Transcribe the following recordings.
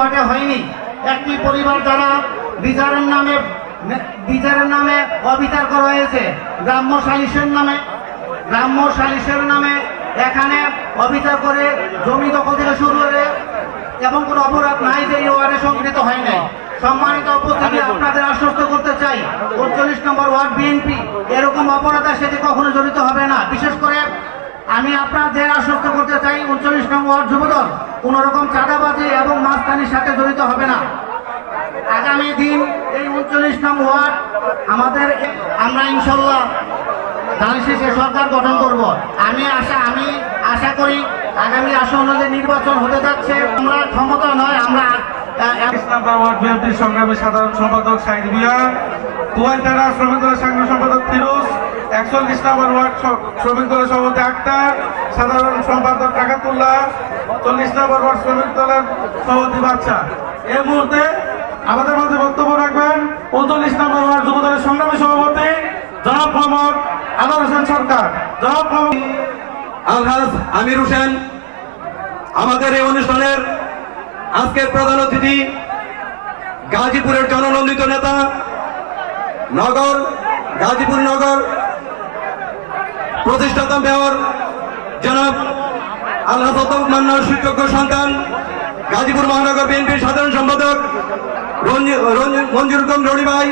হয়নি। একটি পরিবার দ্বারা বিচারের নামে অবিচার করা হয়েছে। গ্রাম্য সালিশের নামে এখানে অবিচার করে জমি দখল থেকে শুরু করে এবং কোনো অপরাধ নাই যে এই ওয়ার্ডে সংঘটিত হয় নাই। সম্মানিত উপস্থিতি, আপনাদের আশ্বস্ত করতে চাই 39 নম্বর ওয়ার্ড বিএনপি এরকম অপরাধের সাথে কখনো জড়িত হবে না। বিশেষ করে আমি আপনাদের আশ্বস্ত করতে চাই 39 নম্বর ওয়ার্ড যুবদল কোন রকম চাঁদাবাজি এবং মাস্তানির সাথে জড়িত হবে না। আগামী দিন এই 39 নম্বর ওয়ার্ড আমরা ইনশাল্লাহ ধান শেষে সরকার গঠন করব। আমি আশা করি আগামী আসন্ন যে নির্বাচন হতে যাচ্ছে আমরা ক্ষমতা নয়, আমরা ওয়ার্ড বিএনপির সংগ্রামী সাধারণ সম্পাদক শাহিদ ভুঁইয়া, তুয়াইল থানা শ্রমিক দলের সাংগঠনিক সম্পাদক ফিরোজ, 41 নম্বর ওয়ার্ড শ্রমিক দলের সভাপতি আক্তার, সাধারণ সম্পাদক টাকাতুল্লাহ, 40 নম্বর ওয়ার্ড শ্রমিক দলের সভাপতি বাচ্চা। এই মুহূর্তে আমাদের মধ্যে বক্তব্য রাখবেন 39 নম্বর ওয়ার্ড যুব দলের সংগ্রামী সভাপতি জনাব মোহাম্মদ আনোয়ার হোসেন সরকার। জনাব আলহাজ আমির হোসেন। আমাদের এই অনুষ্ঠানের আজকের প্রধান অতিথি গাজীপুরের জননন্দিত নেতা গাজীপুর নগর প্রতিষ্ঠাতা মেয়র জনাব আলহাজ মান্নার সুযোগ্য সন্তান, গাজীপুর মহানগর বিএনপির সাধারণ সম্পাদক মঞ্জুর কম রনি ভাই।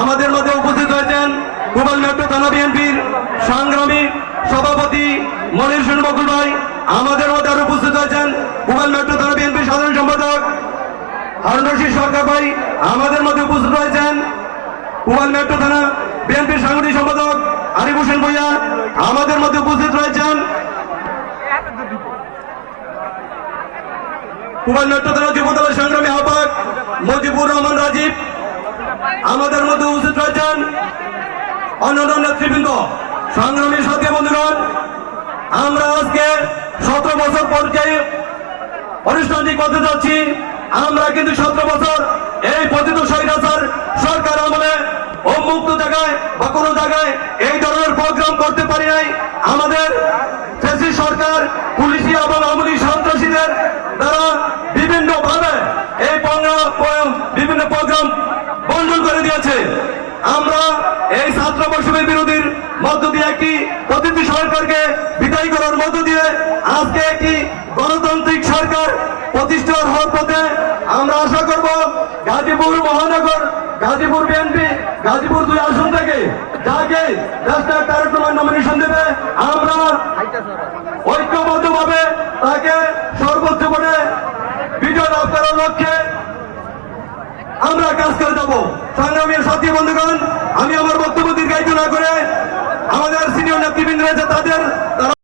আমাদের মধ্যে উপস্থিত হয়েছেন কুমাল মেট্রো থানা বিএনপির সংগ্রামী সভাপতি মনির হোসেন বকুল ভাই। আমাদের মধ্যে আরো উপস্থিত হয়েছেন কুমাল মেট্রো থানা বিএনপির সাধারণ সম্পাদক হারুন রশিদ সরকার ভাই। আমাদের মধ্যে উপস্থিত হয়েছেন কুমাল মেট্রো থানা বিএনপির সাংগঠনিক সম্পাদক আরিফ হোসেন ভুঁইয়া। আমাদের মধ্যে উপস্থিত রয়েছেন কুমাল মেট্রো থানা যুব দলের সংগ্রামী আহ্বায়ক মজিবুর রহমান রাজীব। আমাদের মধ্যে উপস্থিত রয়েছেন অন্যান্য নেতৃবৃন্দ, সংগ্রামী সাথী বন্ধুগণ। আমরা আজকে 17 বছর পর যে অনুষ্ঠানটি করতে যাচ্ছি, আমরা কিন্তু 17 বছর এই পতিত স্বৈরাচার সরকার আমলে উন্মুক্ত জায়গায় বা কোনো জায়গায় এই ধরনের প্রোগ্রাম করতে পারি নাই। আমাদের ফ্যাসিস্ট সরকার পুলিশি এবং আওয়ামী সন্ত্রাসীদের দ্বারা বিভিন্নভাবে এই বিভিন্ন প্রোগ্রাম বন্ধ করে দিয়েছে। আমরা এই ছাত্র বৈষম্যের বিরোধীর মধ্য দিয়ে একটি প্রতিনিধি সরকারকে বিদায় করার মধ্য দিয়ে আজকে একটি গণতান্ত্রিক সরকার প্রতিষ্ঠা হওয়ার পথে আমরা আশা করব গাজীপুর মহানগর, গাজীপুর বিএনপি, গাজীপুর 2 আসন থেকে যাকে রাষ্ট্রের তারেক নমিনেশন দেবে, আমরা ঐক্যবদ্ধভাবে তাকে সর্বোচ্চ ভোটে বিজয় লাভ করার লক্ষ্যে আমরা কাজ করে যাব। সংগ্রামী সাথী বন্ধুগণ, আমি আমার বক্তব্য দীর্ঘায়িত না করে আমাদের সিনিয়র নেতৃবৃন্দ রয়েছে তাদের